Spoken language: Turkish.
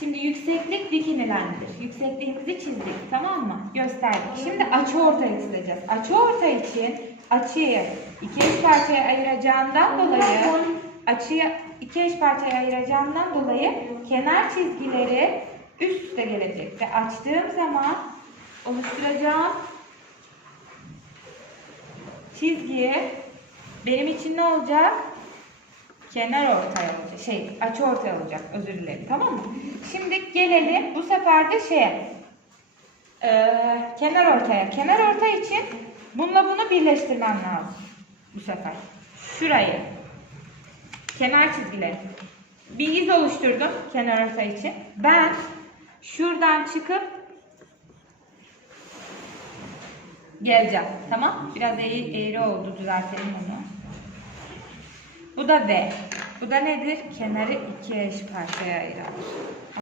Şimdi yükseklik dik inilendir. Yüksekliğimizi çizdik tamam mı? Gösterdik. Şimdi açı ortayı çizeceğiz. Açı orta için açıyı iki eş parçaya ayıracağından dolayı açıyı iki eş parçaya ayıracağından dolayı kenar çizgileri üst üste gelecek ve açtığım zaman oluşturacağım çizgiye benim için ne olacak? Kenar ortay olacak. Şey, açı ortay olacak. Özür dilerim. Tamam mı? Şimdi gelelim bu sefer de şeye. Ee, kenar ortaya. Kenar ortay için bununla bunu birleştirmem lazım. Bu sefer. Şurayı. Kenar çizgileri. Bir iz oluşturdum kenar ortay için. Ben şuradan çıkıp geleceğim. Tamam? Biraz eğri, eğri oldu. Düzeltelim onu. Bu da V. Bu da nedir? Kenarı iki eş parçaya ayıralım.